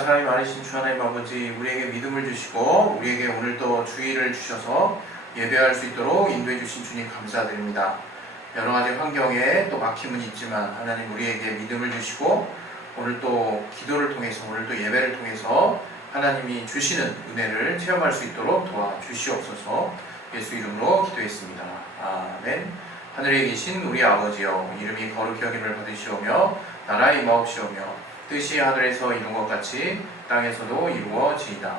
사랑이 많으신 주 하나님 아버지, 우리에게 믿음을 주시고 우리에게 오늘도 주의를 주셔서 예배할 수 있도록 인도해 주신 주님 감사드립니다. 여러 가지 환경에 또 막힘은 있지만 하나님 우리에게 믿음을 주시고 오늘 또 기도를 통해서, 오늘 또 예배를 통해서 하나님이 주시는 은혜를 체험할 수 있도록 도와주시옵소서. 예수 이름으로 기도했습니다. 아멘. 하늘에 계신 우리 아버지여, 이름이 거룩히 여김을 받으시오며 나라의 임하옵시오며 뜻이 하늘에서 이룬 것 같이 땅에서도 이루어지이다.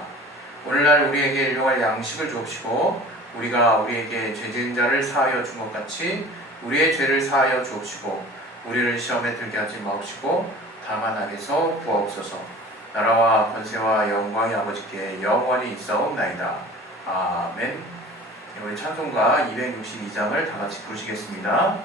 오늘날 우리에게 일용할 양식을 주옵시고 우리가 우리에게 죄 지은 자를 사하여 준 것 같이 우리의 죄를 사하여 주옵시고 우리를 시험에 들게 하지 마옵시고 다만 악에서 구하옵소서. 나라와 권세와 영광이 아버지께 영원히 있사옵나이다. 아멘. 우리 찬송가 262장을 다 같이 부르시겠습니다.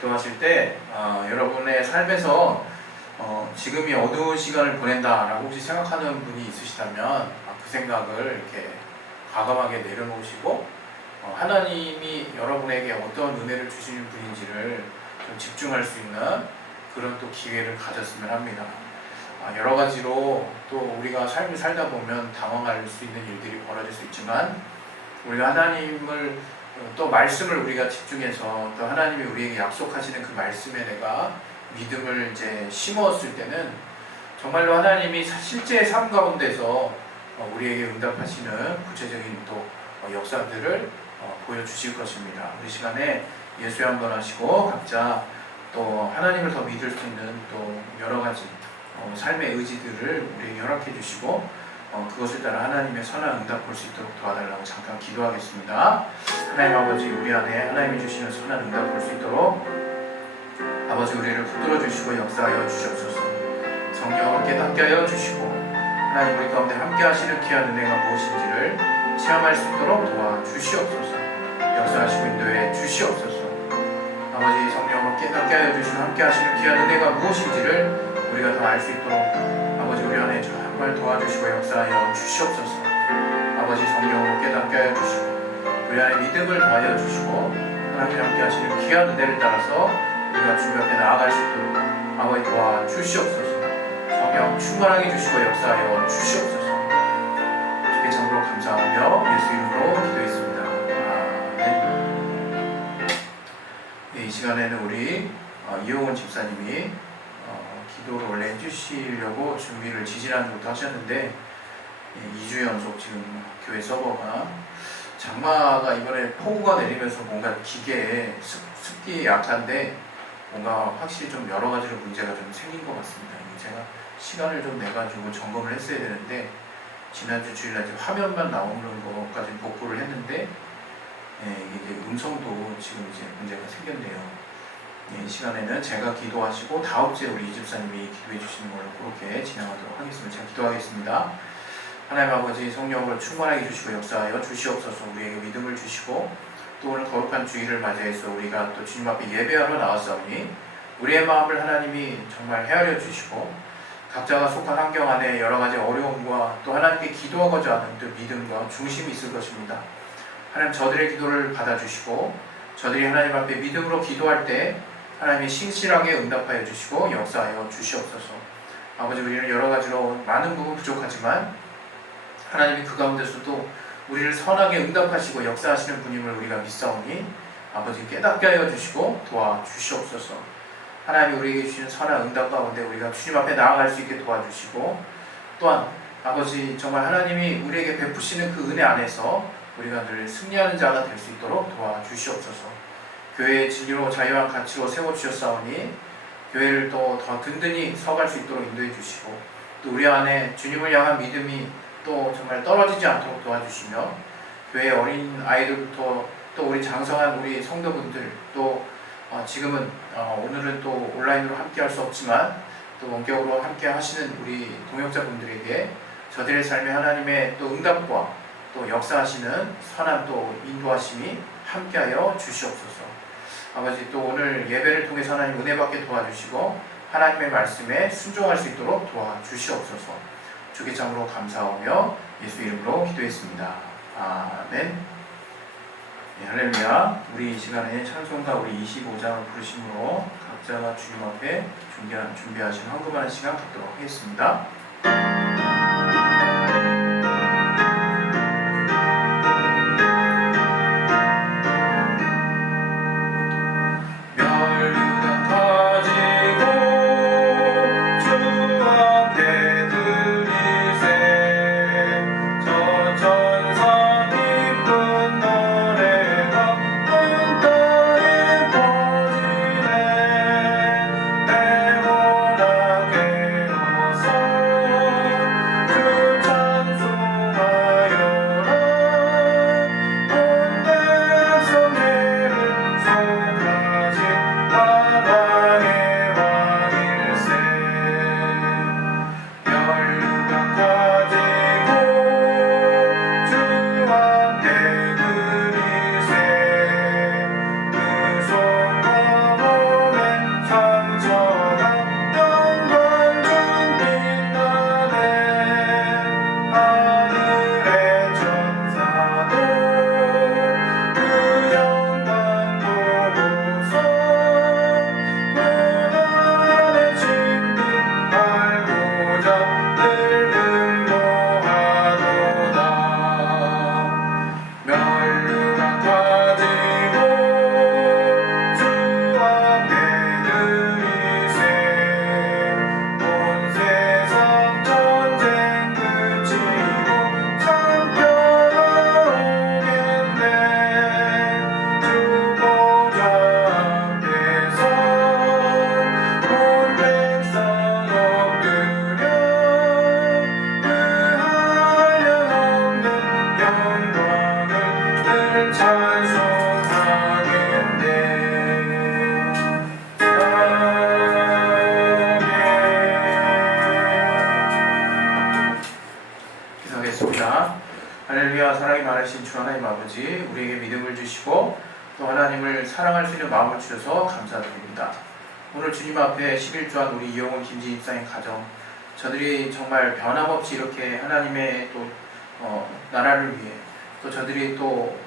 기도하실 때 여러분의 삶에서 지금이 어두운 시간을 보낸다라고 혹시 생각하는 분이 있으시다면 그 생각을 이렇게 과감하게 내려놓으시고 하나님이 여러분에게 어떤 은혜를 주시는 분인지를 좀 집중할 수 있는 그런 또 기회를 가졌으면 합니다. 여러 가지로 또 우리가 삶을 살다 보면 당황할 수 있는 일들이 벌어질 수 있지만 우리가 하나님을 또 말씀을 우리가 집중해서 또 하나님이 우리에게 약속하시는 그 말씀에 내가 믿음을 이제 심었을 때는 정말로 하나님이 실제 삶 가운데서 우리에게 응답하시는 구체적인 또 역사들을 보여주실 것입니다. 우리 시간에 예수에 한번 하시고 각자 또 하나님을 더 믿을 수 있는 또 여러 가지 삶의 의지들을 우리에게 허락해 주시고 그것을 따라 하나님의 선한 응답 볼 수 있도록 도와달라고 잠깐 기도하겠습니다. 하나님 아버지, 우리 안에 하나님이 주시는 선한 응답 볼 수 있도록 아버지 우리를 붙들어 주시고 역사하여 주시옵소서. 성령 함께하여 주시고 하나님 우리 가운데 함께 하시는 귀한 은혜가 무엇인지를 체험할 수 있도록 도와주시옵소서. 역사하시고 인도해 주시옵소서. 아버지 성령으로 깨닫게 하여 주시고 함께 하시는 귀한 은혜가 무엇인지를 우리가 더 알 수 있도록 아버지 우리 안에 정말 도와주시고 역사하여 주시옵소서. 아버지 성령으로 깨닫게 하여 주시고 우리 안에 믿음을 더하여 주시고 하나님 함께 하시는 귀한 은혜를 따라서 우리가 주님 앞에 나아갈 수 있도록 아버지 도와주시옵소서. 성령 충만하게 주시고 역사하여 주시옵소서. 주께 참으로 감사하며 예수 이름으로 기도했습니다. 아멘. 이 시간에는 우리 이용훈 집사님이 기도를 원래 해주시려고 준비를 지지난주부터 하셨는데 2주 연속 지금 교회 서버가 장마가 이번에 폭우가 내리면서 뭔가 기계에 습기에 약한데 뭔가 확실히 좀 여러 가지로 문제가 좀 생긴 것 같습니다. 제가 시간을 좀 내가지고 점검을 했어야 되는데 지난주 주일날 화면만 나오는 것까지 복구를 했는데 이게 음성도 지금 이제 문제가 생겼네요. 이 시간에는 제가 기도하시고 다음주에 우리 이 집사님이 기도해 주시는 걸로 그렇게 진행하도록 하겠습니다. 제가 기도하겠습니다. 하나님 아버지 성령으로 충만하게 주시고 역사하여 주시옵소서. 우리에게 믿음을 주시고 또 오늘 거룩한 주일을 맞이해서 우리가 또 주님 앞에 예배하러 나왔사오니 우리의 마음을 하나님이 정말 헤아려 주시고 각자가 속한 환경 안에 여러 가지 어려움과 또 하나님께 기도하고자 하는 또 믿음과 중심이 있을 것입니다. 하나님 저들의 기도를 받아주시고 저들이 하나님 앞에 믿음으로 기도할 때 하나님이 신실하게 응답하여 주시고 역사하여 주시옵소서. 아버지 우리는 여러 가지로 많은 부분 부족하지만 하나님이 그 가운데서도 우리를 선하게 응답하시고 역사하시는 분임을 우리가 믿사오니 아버지 깨닫게 하여 주시고 도와주시옵소서. 하나님이 우리에게 주시는 선한 응답 가운데 우리가 주님 앞에 나아갈 수 있게 도와주시고 또한 아버지 정말 하나님이 우리에게 베푸시는 그 은혜 안에서 우리가 늘 승리하는 자가 될 수 있도록 도와주시옵소서. 교회의 진리로 자유한 가치로 세워주셨사오니 교회를 또 더 든든히 서갈 수 있도록 인도해 주시고 또 우리 안에 주님을 향한 믿음이 또 정말 떨어지지 않도록 도와주시며 교회 어린 아이들부터 또 우리 장성한 우리 성도분들 또 지금은 오늘은 또 온라인으로 함께 할 수 없지만 또 원격으로 함께 하시는 우리 동역자분들에게 저들의 삶에 하나님의 또 응답과 또 역사하시는 선한 또 인도하심이 함께하여 주시옵소서. 아버지 또 오늘 예배를 통해서 하나님 은혜 받게 도와주시고 하나님의 말씀에 순종할 수 있도록 도와주시옵소서. 주께 참으로 감사하며 예수 이름으로 기도했습니다. 아멘. 네, 할렐루야. 우리 이 시간에 찬송가 우리 25장을 부르심으로 각자가 주님 앞에 준비하신 헌금하는 시간 갖도록 하겠습니다. 내 원하게 어서 살아계신 주 하나님 아버지, 우리에게 믿음을 주시고 또 하나님을 사랑할 수 있는 마음을 주셔서 감사드립니다. 오늘 주님 앞에 11주한 우리 이영훈 김지 입사의 가정, 저들이 정말 변함없이 이렇게 하나님의 또 나라를 위해, 또 저들이 또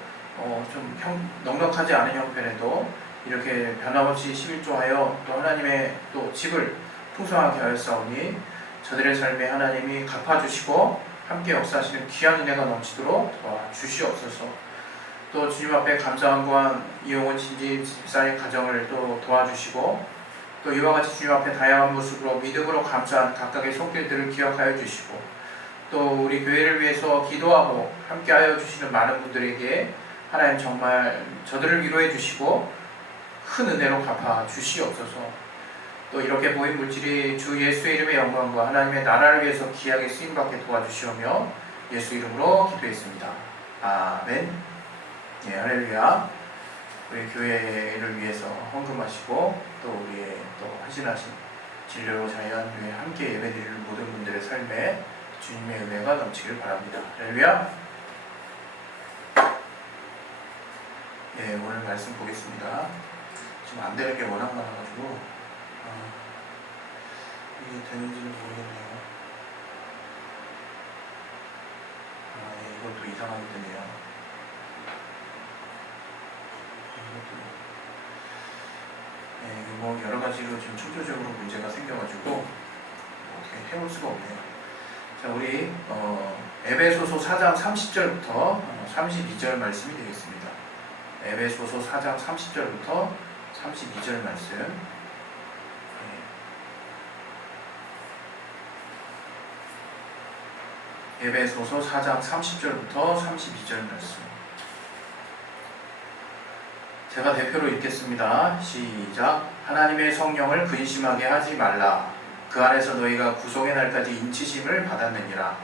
좀 넉넉하지 않은 형편에도 이렇게 변함없이 11조하여 또 하나님의 또 집을 풍성하게 하였사오니 저들의 삶에 하나님이 갚아주시고 함께 역사하시는 귀한 은혜가 넘치도록 도와주시옵소서. 또 주님 앞에 감사한 고한 이용원 집사의 가정을 또 도와주시고 또 이와 같이 주님 앞에 다양한 모습으로 믿음으로 감사한 각각의 손길들을 기억하여 주시고 또 우리 교회를 위해서 기도하고 함께하여 주시는 많은 분들에게 하나님 정말 저들을 위로해 주시고 큰 은혜로 갚아 주시옵소서. 또 이렇게 보인 물질이 주 예수의 이름의 영광과 하나님의 나라를 위해서 귀하게 쓰임받게 도와주시오며 예수 이름으로 기도했습니다. 아멘. 예, 할렐루야. 우리 교회를 위해서 헌금하시고 또 우리의 또 헌신하신 진료로 자연교회 함께 예배드리는 모든 분들의 삶에 주님의 은혜가 넘치길 바랍니다. 할렐루야. 예, 오늘 말씀 보겠습니다. 지금 안 되는 게 워낙 많아가지고 이게 되는지는 모르겠네요. 예, 이것도 이상하게 되네요. 예, 뭐 여러 가지로 지금 총체적으로 문제가 생겨가지고 어떻게 해볼 수가 없네요. 자, 우리 에베소서 4장 30절부터 32절 말씀이 되겠습니다. 에베소서 4장 30절부터 32절 말씀. 에베소서 4장 30절부터 32절 말씀. 제가 대표로 읽겠습니다. 시작. 하나님의 성령을 근심하게 하지 말라. 그 안에서 너희가 구속의 날까지 인치심을 받았느니라.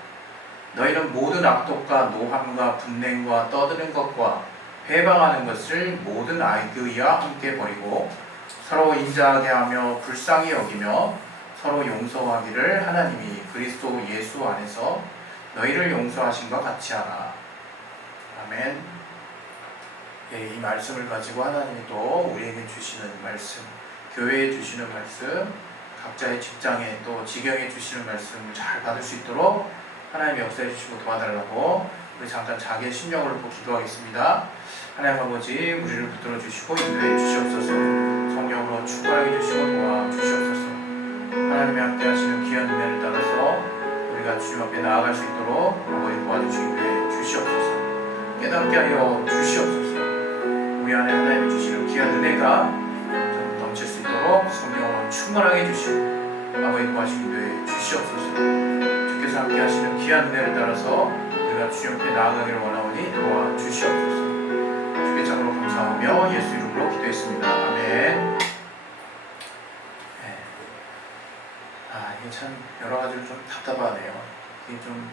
너희는 모든 악독과 노함과 분냉과 떠드는 것과 회방하는 것을 모든 악의와 함께 버리고 서로 인자하게 하며 불쌍히 여기며 서로 용서하기를 하나님이 그리스도 예수 안에서 너희를 용서하신 것 같이 하라. 아멘. 예, 이 말씀을 가지고 하나님이 또 우리에게 주시는 말씀, 교회에 주시는 말씀, 각자의 직장에 또 지경에 주시는 말씀을 잘 받을 수 있도록 하나님이 역사해 주시고 도와달라고 우리 잠깐 자기의 심령을 놓고 기도하겠습니다. 하나님 아버지, 우리를 붙들어 주시고 인도해 주시옵소서. 성령으로 충만하게 주시고 도와주시옵소서. 하나님이 함께 하시는 귀한 은혜를 따라서 우리가 주님 앞에 나아갈 수 있도록 아버지 도와주시고 인도해 주시옵소서. 깨닫게 하여 주시옵소서. 우리 안에 하나님이 주시는 귀한 은혜가 좀 넘칠 수 있도록 성령으로 충만하게 주시고 아버지 도와주시고 인도해 주시옵소서. 주께서 함께 하시는 귀한 은혜를 따라서 우리가 주님 앞에 나아가기를 원하오니 도와주시옵소서. 주께 참으로 감사하며 예수 이름으로 기도했습니다. 아멘. 이게 참 여러 가지로 좀 답답하네요. 이게 좀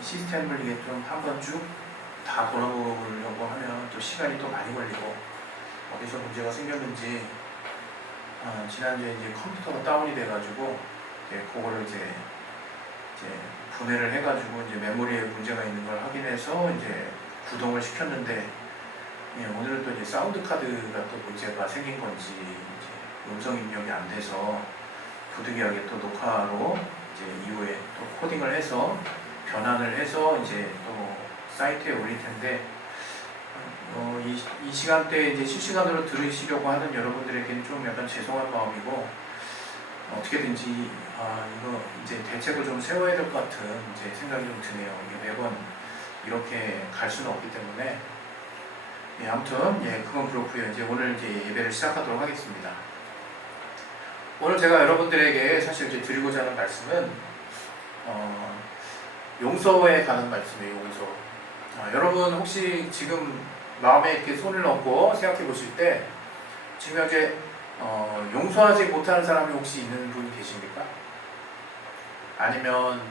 시스템을 이게 좀 한번 쭉 다 돌아보려고 하면 또 시간이 또 많이 걸리고 어디서 문제가 생겼는지 지난주에 이제 컴퓨터가 다운이 돼가지고 그거를 이제 분해를 해가지고 이제 메모리에 문제가 있는 걸 확인해서 이제 구동을 시켰는데 오늘은 또 이제 사운드 카드가 또 문제가 생긴 건지 이제 음성 입력이 안 돼서 부득이하게 또 녹화로 이제 이후에 또 코딩을 해서 변환을 해서 이제 또 사이트에 올릴 텐데 이 시간대에 이제 실시간으로 들으시려고 하는 여러분들에게는 좀 약간 죄송한 마음이고 어떻게든지 이거 이제 대책을 좀 세워야 될 것 같은 이제 생각이 좀 드네요. 이게 매번 이렇게 갈 수는 없기 때문에 아무튼 그건 그렇고요. 이제 오늘 이제 예배를 시작하도록 하겠습니다. 오늘 제가 여러분들에게 사실 이제 드리고자 하는 말씀은 용서에 관한 말씀이에요. 용서. 여러분 혹시 지금 마음에 이렇게 손을 넣고 생각해 보실 때 지금 현재 용서하지 못하는 사람이 혹시 있는 분이 계십니까? 아니면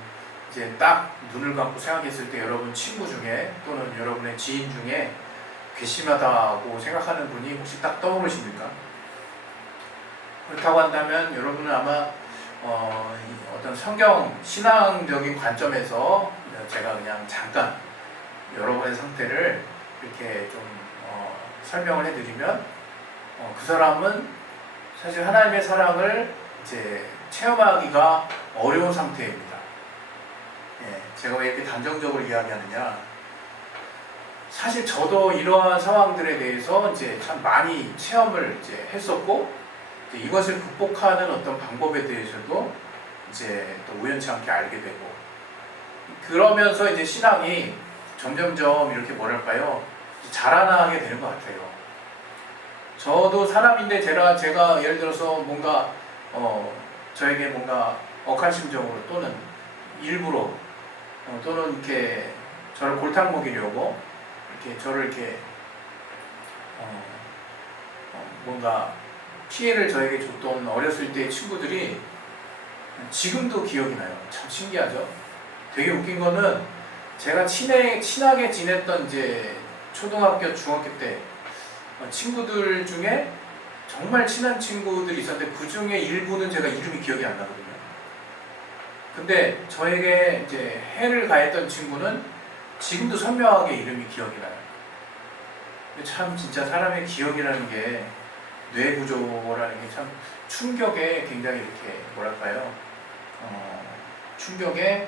이제 딱 눈을 감고 생각했을 때 여러분 친구 중에 또는 여러분의 지인 중에 괘씸하다고 생각하는 분이 혹시 딱 떠오르십니까? 그렇다고 한다면 여러분은 아마 어떤 성경 신앙적인 관점에서 제가 그냥 잠깐 여러분의 상태를 이렇게 좀 설명을 해드리면 그 사람은 사실 하나님의 사랑을 이제 체험하기가 어려운 상태입니다. 예, 제가 왜 이렇게 단정적으로 이야기하느냐? 사실 저도 이러한 상황들에 대해서 이제 참 많이 체험을 이제 했었고, 이제 이것을 극복하는 어떤 방법에 대해서도 이제 또 우연치 않게 알게 되고, 그러면서 이제 신앙이 점점점 이렇게 뭐랄까요? 자라나게 되는 것 같아요. 저도 사람인데 제가 예를 들어서 뭔가 저에게 뭔가 억한심적으로 또는 일부러 또는 이렇게 저를 골탕 먹이려고 이렇게 저를 이렇게 뭔가 피해를 저에게 줬던 어렸을 때의 친구들이 지금도 기억이 나요. 참 신기하죠. 되게 웃긴 거는 제가 친하게 지냈던 이제 초등학교, 중학교 때 친구들 중에 정말 친한 친구들이 있었는데 그 중에 일부는 제가 이름이 기억이 안 나거든요. 근데 저에게 이제 해를 가했던 친구는 지금도 선명하게 이름이 기억이 나요. 참 진짜 사람의 기억이라는 게 뇌 구조라는 게 참 충격에 굉장히 이렇게 뭐랄까요? 충격에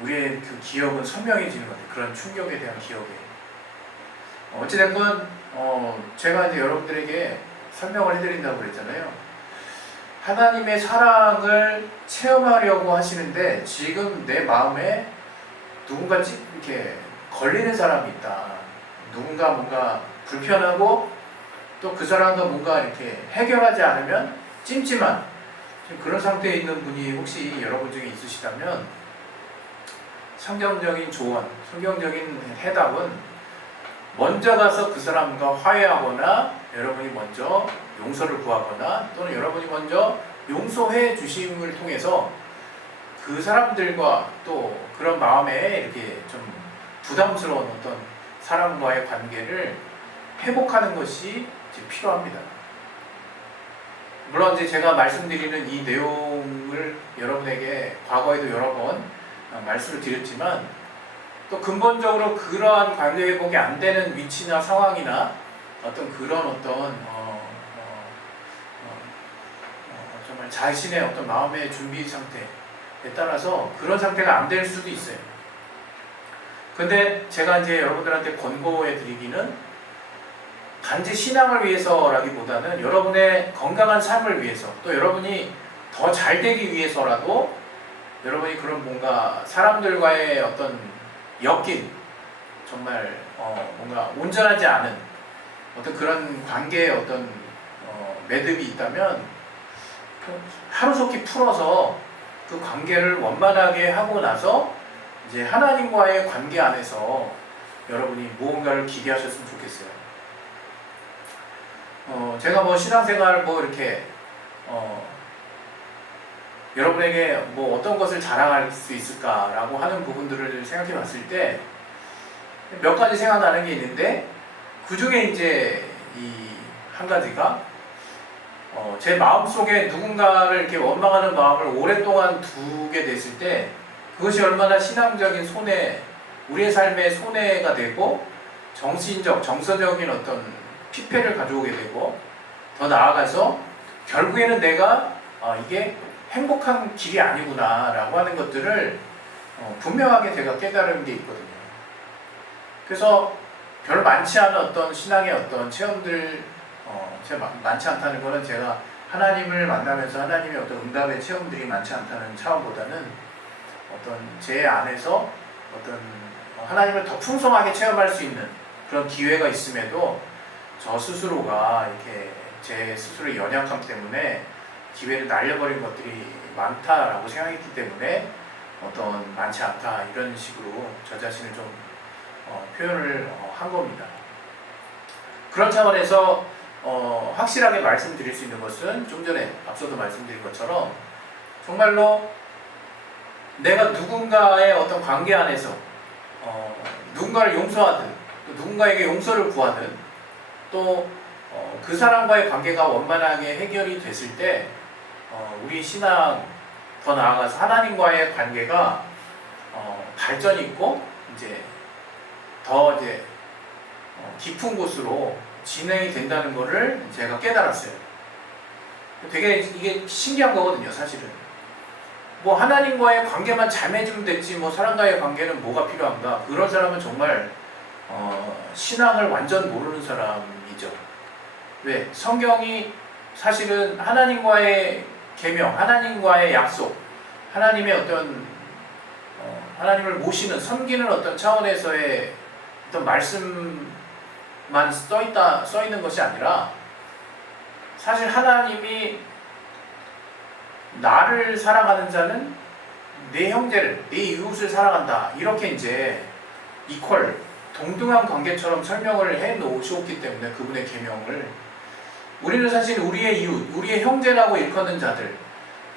우리의 그 기억은 선명해지는 것 같아요. 그런 충격에 대한 기억에. 어찌됐건 제가 이제 여러분들에게 설명을 해드린다고 그랬잖아요. 하나님의 사랑을 체험하려고 하시는데 지금 내 마음에 누군가 이렇게 걸리는 사람이 있다. 누군가 뭔가 불편하고 또 그 사람과 뭔가 이렇게 해결하지 않으면 찜찜한 그런 상태에 있는 분이 혹시 여러분 중에 있으시다면 성경적인 조언, 성경적인 해답은 먼저 가서 그 사람과 화해하거나 여러분이 먼저 용서를 구하거나 또는 여러분이 먼저 용서해 주심을 통해서 그 사람들과 또 그런 마음에 이렇게 좀 부담스러운 어떤 사람과의 관계를 회복하는 것이 이제 필요합니다. 물론 이제 제가 말씀드리는 이 내용을 여러분에게 과거에도 여러 번 말씀을 드렸지만 또 근본적으로 그러한 관계 회복이 안 되는 위치나 상황이나 어떤 그런 어떤 정말 자신의 어떤 마음의 준비 상태에 따라서 그런 상태가 안 될 수도 있어요. 근데 제가 이제 여러분들한테 권고해 드리기는 단지 신앙을 위해서라기보다는 여러분의 건강한 삶을 위해서 또 여러분이 더 잘 되기 위해서라도 여러분이 그런 뭔가 사람들과의 어떤 엮인 정말 뭔가 온전하지 않은 어떤 그런 관계의 어떤 매듭이 있다면 하루속히 풀어서 그 관계를 원만하게 하고 나서 이제 하나님과의 관계 안에서 여러분이 무언가를 기대하셨으면 좋겠어요. 제가 뭐 신앙생활 뭐 이렇게 여러분에게 뭐 어떤 것을 자랑할 수 있을까라고 하는 부분들을 생각해 봤을 때 몇 가지 생각나는 게 있는데 그 중에 이제 이 한 가지가 제 마음속에 누군가를 이렇게 원망하는 마음을 오랫동안 두게 됐을 때 그것이 얼마나 신앙적인 손해, 우리의 삶의 손해가 되고 정신적, 정서적인 어떤 피폐를 가져오게 되고 더 나아가서 결국에는 내가 이게 행복한 길이 아니구나 라고 하는 것들을 분명하게 제가 깨달은 게 있거든요. 그래서 별 많지 않은 어떤 신앙의 어떤 체험들 제가 많지 않다는 거는 제가 하나님을 만나면서 하나님의 어떤 응답의 체험들이 많지 않다는 차원보다는 어떤 제 안에서 어떤 하나님을 더 풍성하게 체험할 수 있는 그런 기회가 있음에도 저 스스로가 이렇게 제 스스로의 연약함 때문에 기회를 날려버린 것들이 많다라고 생각했기 때문에 어떤 많지 않다 이런 식으로 저 자신을 좀 표현을 한 겁니다. 그런 차원에서 확실하게 말씀드릴 수 있는 것은 좀 전에 앞서도 말씀드린 것처럼 정말로 내가 누군가의 어떤 관계 안에서 누군가를 용서하든 또 누군가에게 용서를 구하든 또 그 사람과의 관계가 원만하게 해결이 됐을 때 우리 신앙 더 나아가서 하나님과의 관계가 발전이 있고 이제 더 이제 깊은 곳으로 진행이 된다는 것을 제가 깨달았어요. 되게 이게 신기한 거거든요, 사실은. 뭐 하나님과의 관계만 잘 맺으면 됐지 뭐 사람과의 관계는 뭐가 필요한가? 그런 사람은 정말 신앙을 완전 모르는 사람이죠. 왜? 성경이 사실은 하나님과의 계명, 하나님과의 약속, 하나님의 어떤 하나님을 모시는, 섬기는 어떤 차원에서의 어떤 말씀만 써 있는 것이 아니라 사실 하나님이 나를 사랑하는 자는 내 형제를, 내 이웃을 사랑한다. 이렇게 이제 이퀄, 동등한 관계처럼 설명을 해 놓으셨기 때문에 그분의 계명을 우리는 사실 우리의 이웃, 우리의 형제라고 일컫는 자들,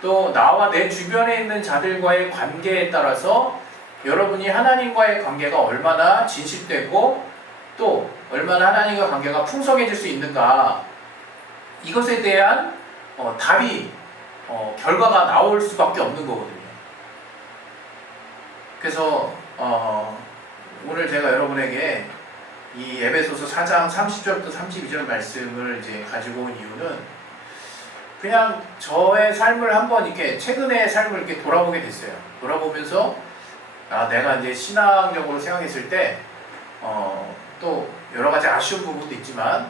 또 나와 내 주변에 있는 자들과의 관계에 따라서 여러분이 하나님과의 관계가 얼마나 진실되고 또 얼마나 하나님과 관계가 풍성해질 수 있는가, 이것에 대한 답이 결과가 나올 수밖에 없는 거거든요. 그래서 오늘 제가 여러분에게 이 에베소서 4장 30절부터 32절 말씀을 이제 가지고 온 이유는 그냥 저의 삶을 한번 이렇게 최근의 삶을 이렇게 돌아보게 됐어요. 돌아보면서 내가 이제 신앙적으로 생각했을 때 또 여러 가지 아쉬운 부분도 있지만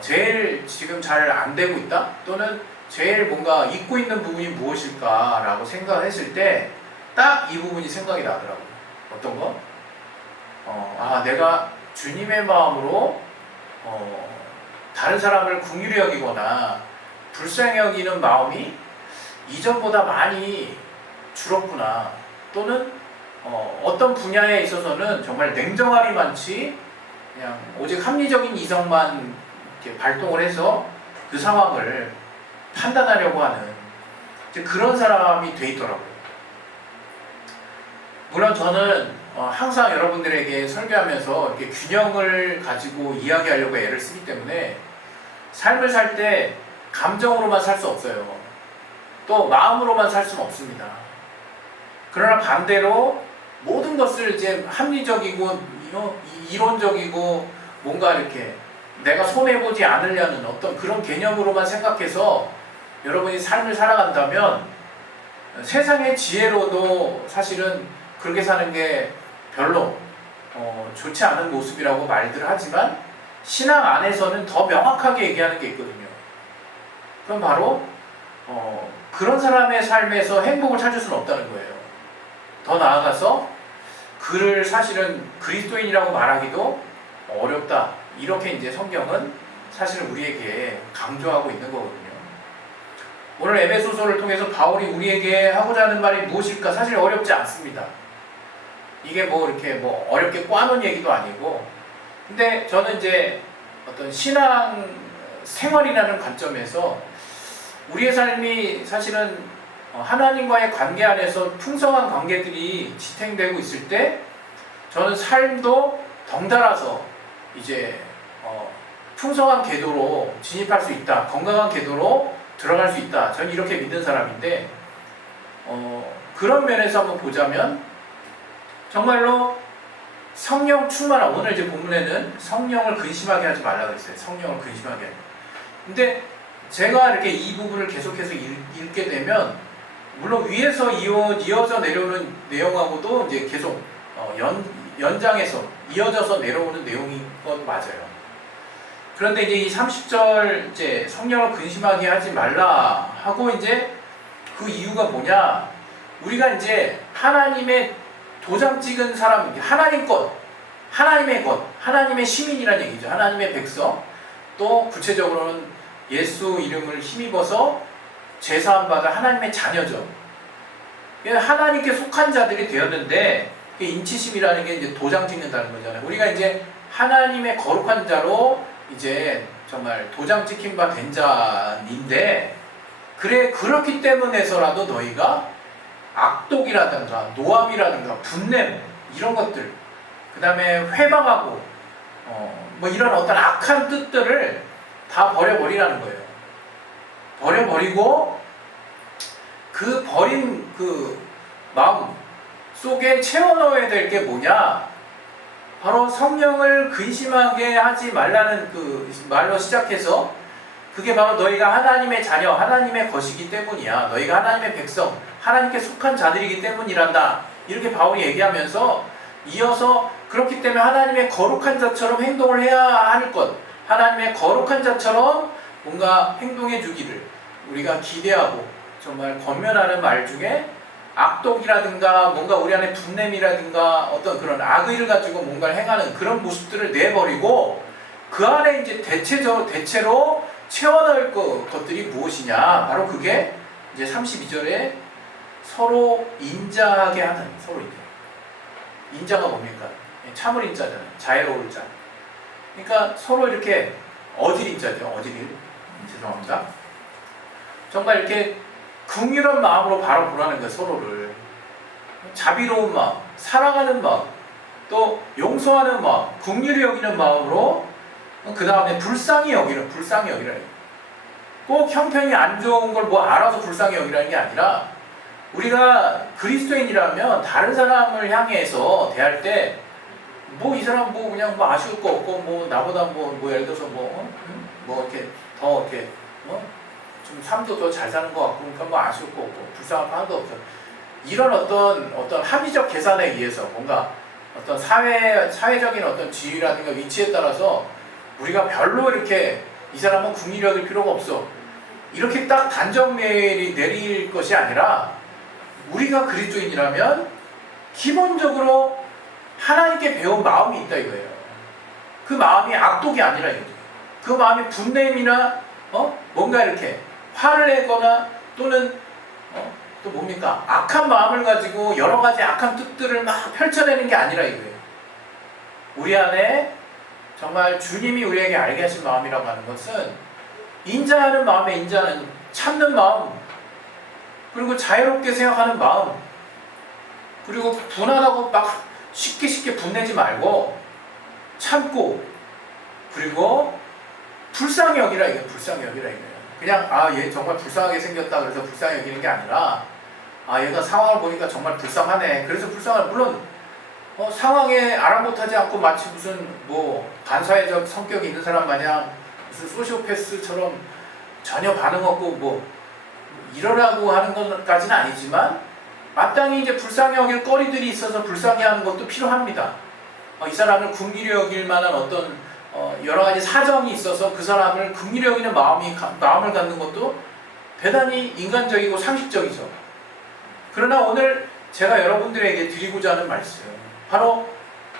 제일 지금 잘 안 되고 있다 또는 제일 뭔가 잊고 있는 부분이 무엇일까라고 생각을 했을 때 딱 이 부분이 생각이 나더라고요. 어떤 거? 내가 주님의 마음으로 다른 사람을 긍휼히 여기거나 불쌍히 여기는 마음이 이전보다 많이 줄었구나. 또는 어떤 분야에 있어서는 정말 냉정함이 많지 그냥 오직 합리적인 이성만 이렇게 발동을 해서 그 상황을 판단하려고 하는 그런 사람이 돼 있더라고요. 물론 저는 항상 여러분들에게 설교하면서 이렇게 균형을 가지고 이야기하려고 애를 쓰기 때문에 삶을 살 때 감정으로만 살 수 없어요. 또 마음으로만 살 수는 없습니다. 그러나 반대로 모든 것을 이제 합리적이고 이론적이고 뭔가 이렇게 내가 손해보지 않으려는 어떤 그런 개념으로만 생각해서 여러분이 삶을 살아간다면 세상의 지혜로도 사실은 그렇게 사는 게 별로 좋지 않은 모습이라고 말들 하지만 신앙 안에서는 더 명확하게 얘기하는 게 있거든요. 그럼 바로 그런 사람의 삶에서 행복을 찾을 수는 없다는 거예요. 더 나아가서 그를 사실은 그리스도인이라고 말하기도 어렵다. 이렇게 이제 성경은 사실은 우리에게 강조하고 있는 거거든요. 오늘 에베소서를 통해서 바울이 우리에게 하고자 하는 말이 무엇일까? 사실 어렵지 않습니다. 이게 뭐 이렇게 어렵게 꽈놓은 얘기도 아니고, 근데 저는 이제 어떤 신앙 생활이라는 관점에서 우리의 삶이 사실은 하나님과의 관계 안에서 풍성한 관계들이 지탱되고 있을 때 저는 삶도 덩달아서 이제 풍성한 궤도로 진입할 수 있다, 건강한 궤도로 들어갈 수 있다. 저는 이렇게 믿는 사람인데 그런 면에서 한번 보자면 정말로 성령 충만한, 오늘 이제 본문에는 성령을 근심하게 하지 말라고 했어요. 성령을 근심하게 하지. 근데 제가 이렇게 이 부분을 계속해서 읽게 되면 물론 위에서 이어져 내려오는 내용하고도 이제 계속 연장해서 이어져서 내려오는 내용인 건 맞아요. 그런데 이제 이 30절 이제 성령을 근심하게 하지 말라 하고 이제 그 이유가 뭐냐? 우리가 이제 하나님의 도장 찍은 사람, 하나님 것, 하나님의 것, 하나님의 시민이라는 얘기죠. 하나님의 백성, 또 구체적으로는 예수 이름을 힘입어서 제사함 받아 하나님의 자녀죠. 하나님께 속한 자들이 되었는데 인치심이라는 게 이제 도장 찍는다는 거잖아요. 우리가 이제 하나님의 거룩한 자로 이제 정말 도장 찍힌 바 된 자인데 그래 그렇기 때문에서라도 너희가 악독이라든가 노함이라든가 분냄 이런 것들, 그 다음에 회방하고 뭐 이런 어떤 악한 뜻들을 다 버려버리라는 거예요. 버려버리고 그 버린 그 마음 속에 채워넣어야 될 게 뭐냐? 바로 성령을 근심하게 하지 말라는 그 말로 시작해서 그게 바로 너희가 하나님의 자녀, 하나님의 것이기 때문이야. 너희가 하나님의 백성, 하나님께 속한 자들이기 때문이란다. 이렇게 바울이 얘기하면서 이어서 그렇기 때문에 하나님의 거룩한 자처럼 행동을 해야 할 것, 하나님의 거룩한 자처럼 뭔가 행동해 주기를 우리가 기대하고 정말 권면하는 말 중에 악독이라든가 뭔가 우리 안에 분냄이라든가 어떤 그런 악의를 가지고 뭔가를 행하는 그런 모습들을 내버리고 그 안에 이제 대체로 채워넣을 것들이 무엇이냐? 바로 그게 이제 32절에 서로 인자하게 하는, 서로 인자가 뭡니까? 참을 인자잖아요. 자애로울 자. 그러니까 서로 이렇게 어질 인자죠. 어질. 죄송합니다. 정말 이렇게 긍휼한 마음으로 바라보라는 거예요. 서로를. 자비로운 마음, 사랑하는 마음, 또 용서하는 마음, 긍휼히 여기는 마음으로 그 다음에 불쌍히 여기라는 꼭 형편이 안 좋은 걸 뭐 알아서 불쌍히 여기라는 게 아니라 우리가 그리스도인이라면 다른 사람을 향해서 대할 때 뭐 이 사람 뭐 그냥 뭐 아쉬울 거 없고 뭐 나보다 뭐 예를 들어서 뭐 이렇게 더 이렇게 좀 삶도 더 잘 사는 것 같고 그러니까 뭐 아쉬울 거 없고 불쌍한 거 하나도 없어. 이런 어떤 합리적 계산에 의해서 뭔가 어떤 사회적인 어떤 지위라든가 위치에 따라서 우리가 별로 이렇게 이 사람은 긍휼히 여길 필요가 없어. 이렇게 딱 단정 내릴 것이 아니라 우리가 그리스도인이라면 기본적으로 하나님께 배운 마음이 있다 이거예요. 그 마음이 악독이 아니라 이거죠. 그 마음이 분냄이나 뭔가 이렇게 화를 내거나 또는 또 뭡니까? 악한 마음을 가지고 여러 가지 악한 뜻들을 막 펼쳐내는 게 아니라 이거예요. 우리 안에 정말 주님이 우리에게 알게 하신 마음이라고 하는 것은 인자하는 마음에 인자하는 참는 마음, 그리고 자유롭게 생각하는 마음, 그리고 분하다고 막 쉽게 분내지 말고 참고, 그리고 불쌍히 여기라 이거예요. 불쌍히 여기라 이거예요. 그냥 얘 정말 불쌍하게 생겼다 그래서 불쌍히 여기는 게 아니라 얘가 상황을 보니까 정말 불쌍하네. 그래서 불쌍한, 물론 상황에 아랑곳하지 않고 마치 무슨 뭐 반사회적 성격이 있는 사람 마냥 무슨 소시오패스처럼 전혀 반응 없고 뭐 이러라고 하는 것까지는 아니지만 마땅히 이제 불쌍히 여길 거리들이 있어서 불쌍히 하는 것도 필요합니다. 이 사람을 긍휼히 여길 만한 어떤 여러 가지 사정이 있어서 그 사람을 긍휼히 여기는 마음을 갖는 것도 대단히 인간적이고 상식적이죠. 그러나 오늘 제가 여러분들에게 드리고자 하는 말씀, 바로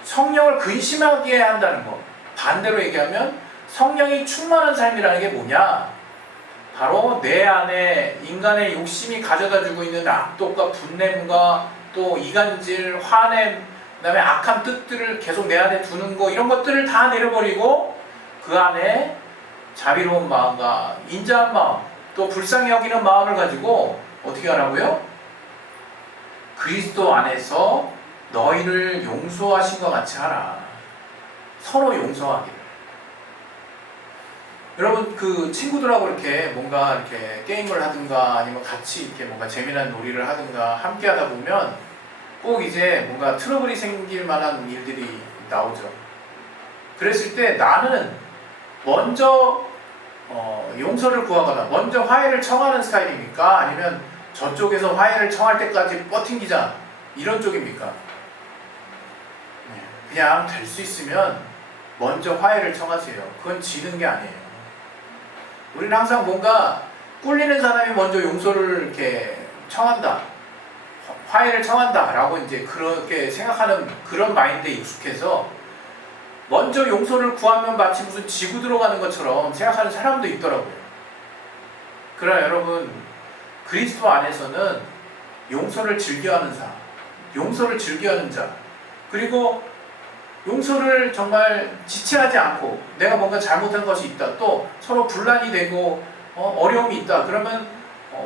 성령을 근심하게 한다는 것, 반대로 얘기하면 성령이 충만한 삶이라는 게 뭐냐? 바로 내 안에 인간의 욕심이 가져다주고 있는 악독과 분냄과 또 이간질, 화냄, 그 다음에 악한 뜻들을 계속 내 안에 두는 거, 이런 것들을 다 내려버리고 그 안에 자비로운 마음과 인자한 마음, 또 불쌍히 여기는 마음을 가지고 어떻게 하라고요? 그리스도 안에서 너희를 용서하신 것 같이 하라. 서로 용서하기를. 여러분 그 친구들하고 이렇게 뭔가 이렇게 게임을 하든가 아니면 같이 이렇게 뭔가 재미난 놀이를 하든가 함께 하다 보면 꼭 이제 뭔가 트러블이 생길 만한 일들이 나오죠. 그랬을 때 나는 먼저 용서를 구하거나 먼저 화해를 청하는 스타일입니까? 아니면 저쪽에서 화해를 청할 때까지 버팅기자 이런 쪽입니까? 그냥 될 수 있으면 먼저 화해를 청하세요. 그건 지는 게 아니에요. 우리는 항상 뭔가 꿀리는 사람이 먼저 용서를 이렇게 청한다, 화해를 청한다 라고 이제 그렇게 생각하는 그런 마인드에 익숙해서 먼저 용서를 구하면 마치 무슨 지구 들어가는 것처럼 생각하는 사람도 있더라고요. 그러나 여러분, 그리스도 안에서는 용서를 즐겨하는 사람, 용서를 즐겨하는 자, 그리고 용서를 정말 지체하지 않고 내가 뭔가 잘못한 것이 있다, 또 서로 분란이 되고 어려움이 있다, 그러면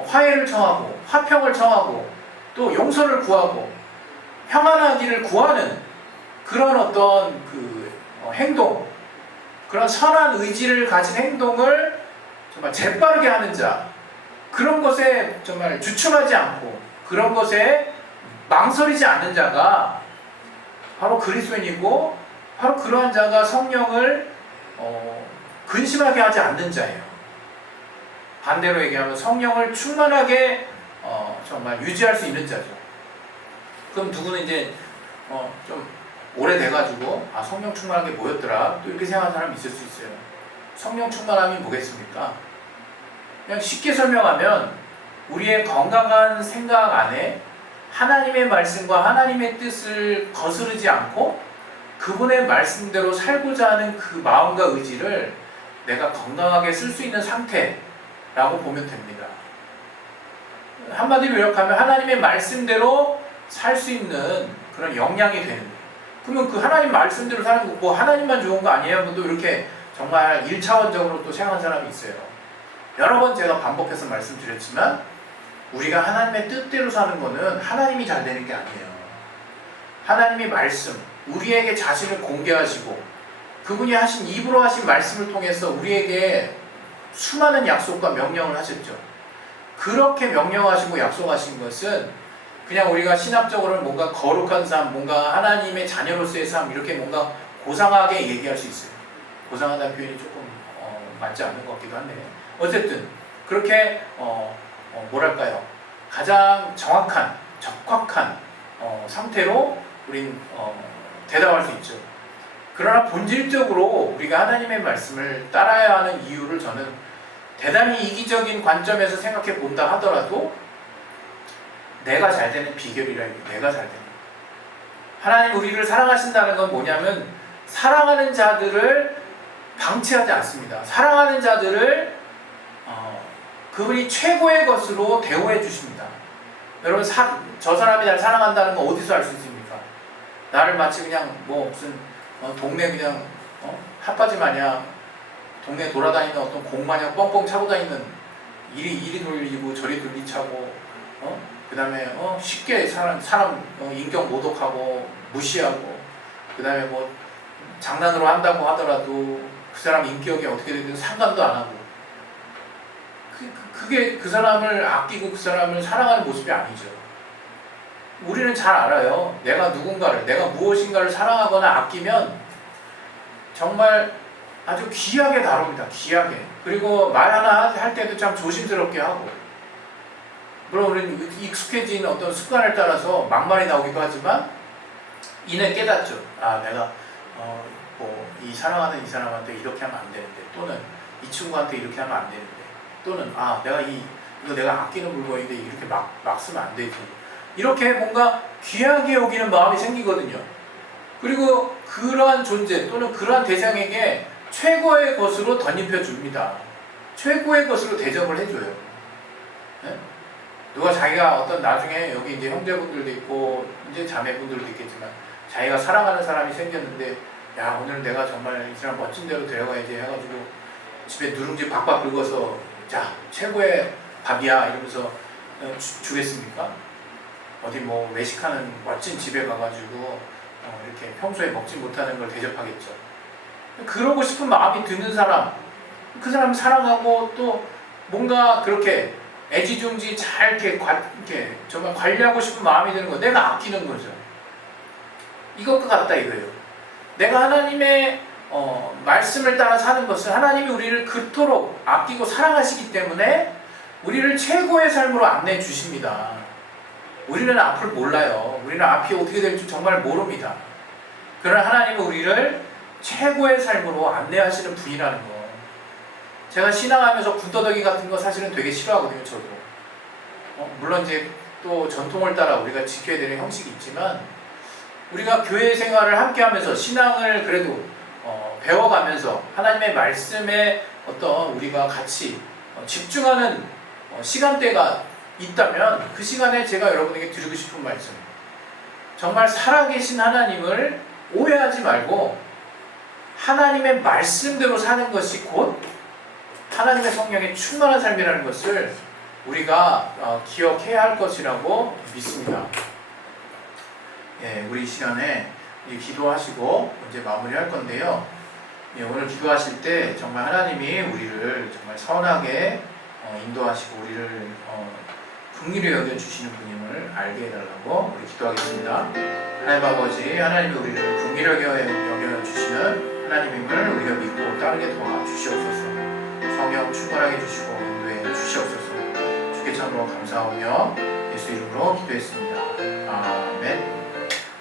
화해를 청하고 화평을 청하고 또 용서를 구하고 평안하기를 구하는 그런 어떤 그 행동, 그런 선한 의지를 가진 행동을 정말 재빠르게 하는 자, 그런 것에 정말 주춤하지 않고 그런 것에 망설이지 않는 자가 바로 그리스도인이고 바로 그러한 자가 성령을 근심하게 하지 않는 자예요. 반대로 얘기하면 성령을 충만하게 정말 유지할 수 있는 자죠. 그럼 누구는 이제 좀 오래돼가지고 성령 충만한 게 뭐였더라 또 이렇게 생각하는 사람이 있을 수 있어요. 성령 충만함이 뭐겠습니까? 그냥 쉽게 설명하면 우리의 건강한 생각 안에 하나님의 말씀과 하나님의 뜻을 거스르지 않고 그분의 말씀대로 살고자 하는 그 마음과 의지를 내가 건강하게 쓸 수 있는 상태라고 보면 됩니다. 한마디로 요약하면 하나님의 말씀대로 살 수 있는 그런 역량이 되는 거예요. 그러면 그 하나님 말씀대로 사는 거 뭐 하나님만 좋은 거 아니에요? 또 이렇게 정말 1차원적으로 또 생각하는 사람이 있어요. 여러 번 제가 반복해서 말씀드렸지만 우리가 하나님의 뜻대로 사는 거는 하나님이 잘 되는 게 아니에요. 하나님의 말씀, 우리에게 자신을 공개하시고 그분이 하신 입으로 하신 말씀을 통해서 우리에게 수많은 약속과 명령을 하셨죠. 그렇게 명령하시고 약속하신 것은 그냥 우리가 신학적으로는 뭔가 거룩한 삶, 뭔가 하나님의 자녀로서의 삶 이렇게 뭔가 고상하게 얘기할 수 있어요. 고상하다는 표현이 조금 맞지 않는 것 같기도 한데 어쨌든 그렇게 뭐랄까요, 가장 정확한, 적확한 상태로 우린 대답할 수 있죠. 그러나 본질적으로 우리가 하나님의 말씀을 따라야 하는 이유를 저는 대단히 이기적인 관점에서 생각해 본다 하더라도 내가 잘 되는 비결이라 해요. 내가 잘 되는. 하나님 우리를 사랑하신다는 건 뭐냐면 사랑하는 자들을 방치하지 않습니다. 사랑하는 자들을 그분이 최고의 것으로 대우해 주십니다. 여러분 저 사람이 날 사랑한다는 건 어디서 알 수 있습니까? 나를 마치 그냥 뭐 무슨 동네 그냥 핫바지 마냥 동네 돌아다니는 어떤 공 마냥 뻥뻥 차고 다니는 이리 돌리고 저리 돌리차고 그 다음에 쉽게 사람 인격 모독하고 무시하고 그 다음에 뭐 장난으로 한다고 하더라도 그 사람 인격이 어떻게 되든 상관도 안 하고 그게 그 사람을 아끼고 그 사람을 사랑하는 모습이 아니죠. 우리는 잘 알아요. 내가 누군가를, 내가 무엇인가를 사랑하거나 아끼면 정말 아주 귀하게 다룹니다. 귀하게. 그리고 말 하나 할 때도 참 조심스럽게 하고. 물론 우리는 익숙해진 어떤 습관을 따라서 막말이 나오기도 하지만 이내 깨닫죠. 내가 이 사랑하는 이 사람한테 이렇게 하면 안 되는데, 또는 이 친구한테 이렇게 하면 안 되는데, 또는 이거 내가 아끼는 물건인데 이렇게 막 쓰면 안 되지. 이렇게 뭔가 귀하게 여기는 마음이 생기거든요. 그리고 그러한 존재 또는 그러한 대상에게 최고의 것으로 덧입혀 줍니다. 최고의 것으로 대접을 해줘요. 네? 누가 자기가 어떤 나중에 여기 이제 형제분들도 있고 이제 자매분들도 있겠지만 자기가 사랑하는 사람이 생겼는데 오늘 내가 정말 이 사람 멋진 데로 데려가야지 해가지고 집에 누룽지 박박 긁어서 자 최고의 밥이야 이러면서 주겠습니까? 어디 뭐 외식하는 멋진 집에 가가지고 이렇게 평소에 먹지 못하는 걸 대접하겠죠. 그러고 싶은 마음이 드는 사람, 그 사람 사랑하고 또 뭔가 그렇게 애지중지 잘 이렇게 정말 관리하고 싶은 마음이 드는 거, 내가 아끼는 거죠. 이것과 같다 이거예요. 내가 하나님의 말씀을 따라 사는 것은 하나님이 우리를 그토록 아끼고 사랑하시기 때문에 우리를 최고의 삶으로 안내해 주십니다. 우리는 앞을 몰라요. 우리는 앞이 어떻게 될지 정말 모릅니다. 그러나 하나님은 우리를 최고의 삶으로 안내하시는 분이라는 거. 제가 신앙하면서 군더더기 같은 거 사실은 되게 싫어하거든요. 저도. 물론 이제 또 전통을 따라 우리가 지켜야 되는 형식이 있지만 우리가 교회 생활을 함께 하면서 신앙을 그래도 배워가면서 하나님의 말씀에 어떤 우리가 같이 집중하는 시간대가 있다면 그 시간에 제가 여러분에게 드리고 싶은 말씀, 정말 살아계신 하나님을 오해하지 말고 하나님의 말씀대로 사는 것이 곧 하나님의 성령의 충만한 삶이라는 것을 우리가 기억해야 할 것이라고 믿습니다. 우리 이 시간에 기도하시고 이제 마무리할 건데요. 오늘 기도하실 때 정말 하나님이 우리를 정말 선하게 인도하시고 우리를 긍휼히 여겨주시는 분임을 알게 해달라고 우리 기도하겠습니다. 하나님 아버지, 하나님이 우리를 긍휼히 여겨주시는 하나님임을 우리가 믿고 따르게 도와주시옵소서. 성령 충만하게 해주시고 인도해 주시옵소서. 주께 참으로 감사하며 예수 이름으로 기도했습니다. 아멘.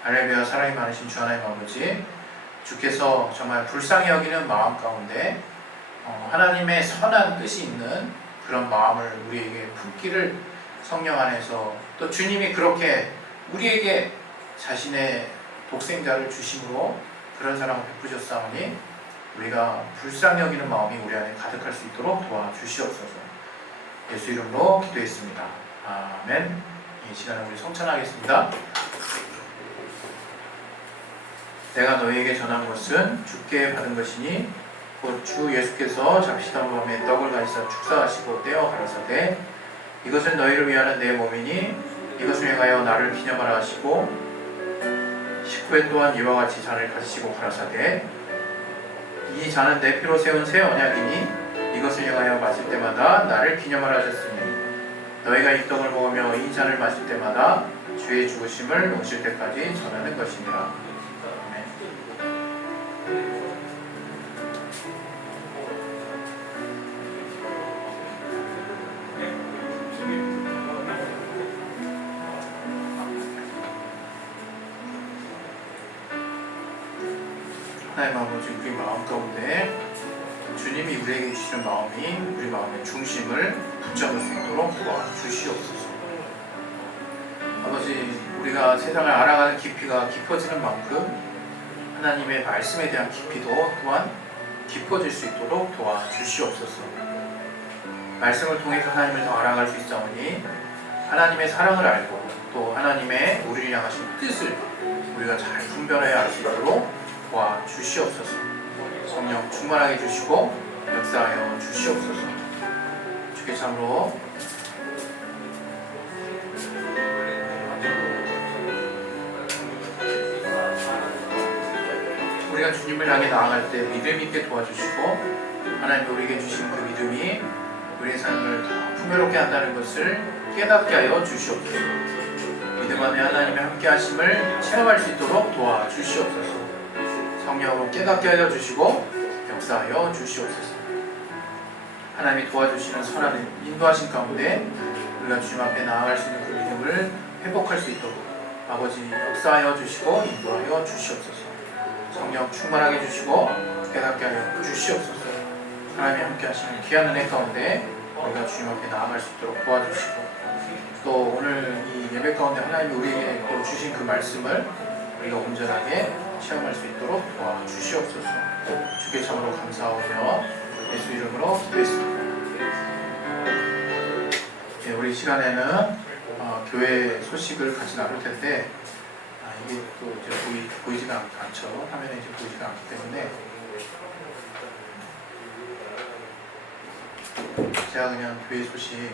할렐루야. 사랑이 많으신 주 하나님 아버지, 주께서 정말 불쌍히 여기는 마음 가운데 하나님의 선한 뜻이 있는 그런 마음을 우리에게 품기를 성령 안에서, 또 주님이 그렇게 우리에게 자신의 독생자를 주심으로 그런 사랑을 베푸셨사오니 우리가 불쌍히 여기는 마음이 우리 안에 가득할 수 있도록 도와주시옵소서. 예수 이름으로 기도했습니다. 아멘. 이 시간을 우리 성찬하겠습니다. 내가 너희에게 전한 것은 주께 받은 것이니 곧 주 예수께서 잡히던 밤에 떡을 가지사 축사하시고 떼어 가라사대 이것은 너희를 위하는 내 몸이니 이것을 행하여 나를 기념하라 하시고 식후에 또한 이와 같이 잔을 가지시고 가라사대 이 잔은 내 피로 세운 새 언약이니 이것을 행하여 마실 때마다 나를 기념하라 하셨으니 너희가 이 떡을 먹으며 이 잔을 마실 때마다 주의 죽으심을 오실 때까지 전하는 것이니라. 하나님 아버지, 우리 마음 가운데 주님이 우리에게 주시는 마음이 우리 마음의 중심을 붙잡을 수 있도록 도와주시옵소서. 아버지, 우리가 세상을 알아가는 깊이가 깊어지는 만큼 하나님의 말씀에 대한 깊이도 또한 깊어질 수 있도록 도와주시옵소서. 말씀을 통해서 하나님을 더 알아갈 수 있사오니 하나님의 사랑을 알고 또 하나님의 우리를 향하신 뜻을 우리가 잘 분별하여 알 수 있도록 도와주시옵소서. 성령 충만하게 해주시고 역사하여 주시옵소서. 주께 참으로 우리가 주님을 향해 나아갈 때 믿음 있게 도와주시고 하나님이 우리에게 주신 그 믿음이 우리의 삶을 더 풍요롭게 한다는 것을 깨닫게 하여 주시옵소서. 믿음 안에 하나님의 함께 하심을 체험할 수 있도록 도와주시옵소서. 성령으로 깨닫게 하여 주시고 역사하여 주시옵소서. 하나님이 도와주시는 선한 인도하신 가운데 우리가 주님 앞에 나아갈 수 있는 그 믿음을 회복할 수 있도록 아버지 역사하여 주시고 인도하여 주시옵소서. 성령 충만하게 해주시고 깨닫게 하여 주시옵소서. 하나님이 함께 하시는 귀한 은혜 가운데 우리가 주님 앞에 나아갈 수 있도록 도와주시고 또 오늘 이 예배 가운데 하나님이 우리에게 또 주신 그 말씀을 우리가 온전하게 체험할 수 있도록 도와주시옵소서. 주께 참으로 감사하며 예수 이름으로 기도했습니다. 네, 우리 시간에는 교회 소식을 같이 나눌 텐데 이게 또 이제 보이지가 않죠. 화면에 이제 보이지가 않기 때문에 제가 그냥 교회 소식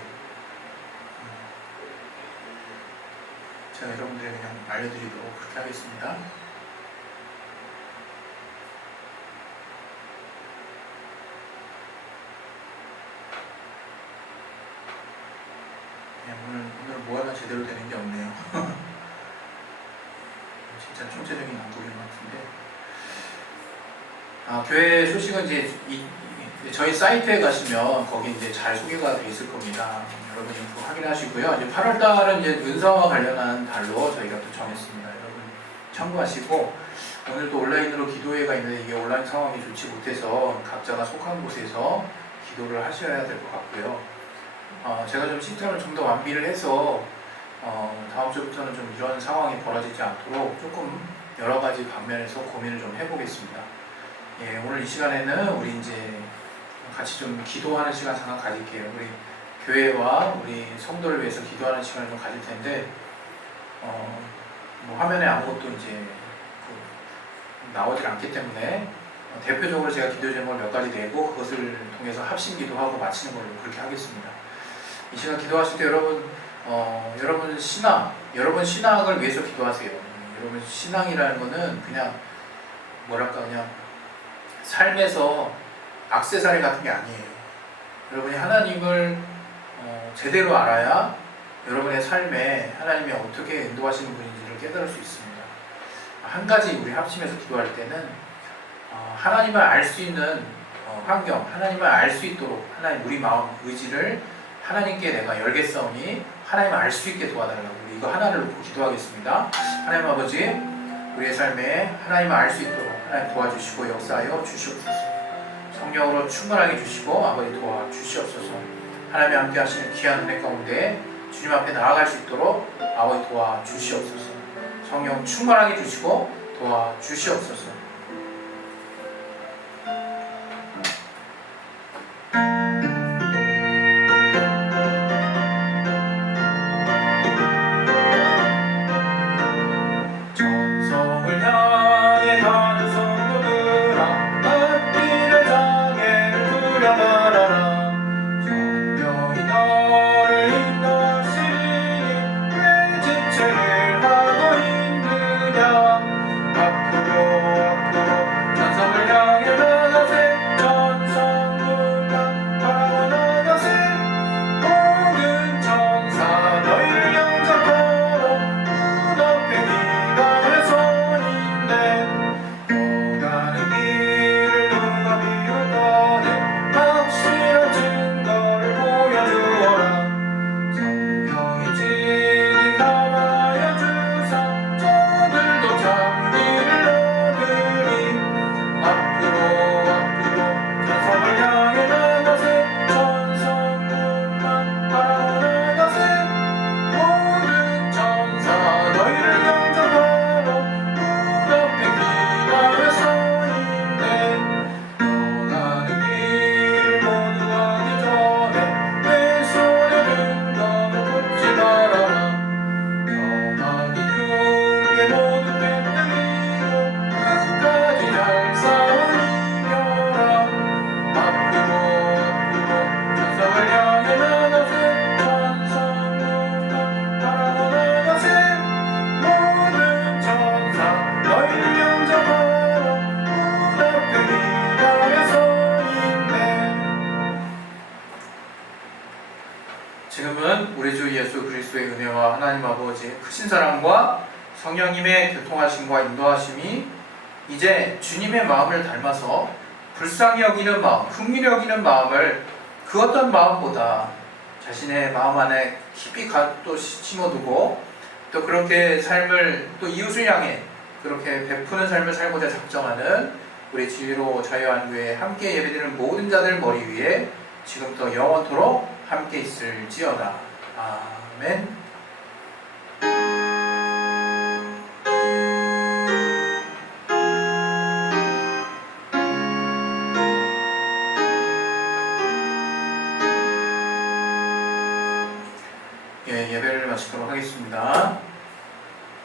제가 여러분들에게 그냥 알려드리도록 그렇게 하겠습니다. 오늘 뭐 하나 제대로 되는 게 없네요. 진짜 총체적인 난국인 것 같은데 교회 소식은 이제 저희 사이트에 가시면 거기 이제 잘 소개가 되어 있을 겁니다. 여러분이 확인하시고요. 이제 8월달은 이제 은사와 관련한 달로 저희가 또 정했습니다. 여러분 참고하시고 오늘도 온라인으로 기도회가 있는데 이게 온라인 상황이 좋지 못해서 각자가 속한 곳에서 기도를 하셔야 될 것 같고요. 제가 좀 시스템을 좀 더 완비를 해서 다음 주부터는 좀 이런 상황이 벌어지지 않도록 조금 여러 가지 방면에서 고민을 좀 해보겠습니다. 예, 오늘 이 시간에는 우리 이제 같이 좀 기도하는 시간 잠깐 가질게요. 우리 교회와 우리 성도를 위해서 기도하는 시간을 좀 가질 텐데, 뭐 화면에 아무것도 이제 나오질 않기 때문에 대표적으로 제가 기도 제목을 몇 가지 내고 그것을 통해서 합심 기도하고 마치는 걸로 그렇게 하겠습니다. 이 시간 기도하실 때 여러분 신학을 위해서 기도하세요. 여러분 신앙이라는 거는 그냥 그냥 삶에서 액세서리 같은 게 아니에요. 여러분이 하나님을 제대로 알아야 여러분의 삶에 하나님이 어떻게 인도하시는 분인지를 깨달을 수 있습니다. 한 가지 우리 합심해서 기도할 때는 하나님을 알 수 있는 환경, 하나님을 알 수 있도록 하나님 우리 마음 의지를 하나님께 내가 열겠사오니 하나님을 알 수 있게 도와달라고 우리 이거 하나를 놓고 기도하겠습니다. 하나님 아버지, 우리의 삶에 하나님을 알 수 있도록 하나님 도와주시고 역사하여 주시옵소서. 성령으로 충만하게 주시고 아버지 도와주시옵소서. 하나님이 함께 하시는 귀한 은혜 가운데 주님 앞에 나아갈 수 있도록 아버지 도와주시옵소서. 성령 충만하게 주시고 도와주시옵소서. 지금은 우리 주 예수 그리스도의 은혜와 하나님 아버지의 크신 사랑과 성령님의 교통하심과 인도하심이 이제 주님의 마음을 닮아서 불쌍히 여기는 마음, 긍휼히 여기는 마음을 그 어떤 마음보다 자신의 마음 안에 깊이 또 심어두고 또 그렇게 삶을 또 이웃을 향해 그렇게 베푸는 삶을 살고자 작정하는 우리 진리로 자유한교회 함께 예배드리는 모든 자들 머리 위에 지금부터 영원토록 함께 있을지어다. 아멘. 예배를 마치도록 하겠습니다.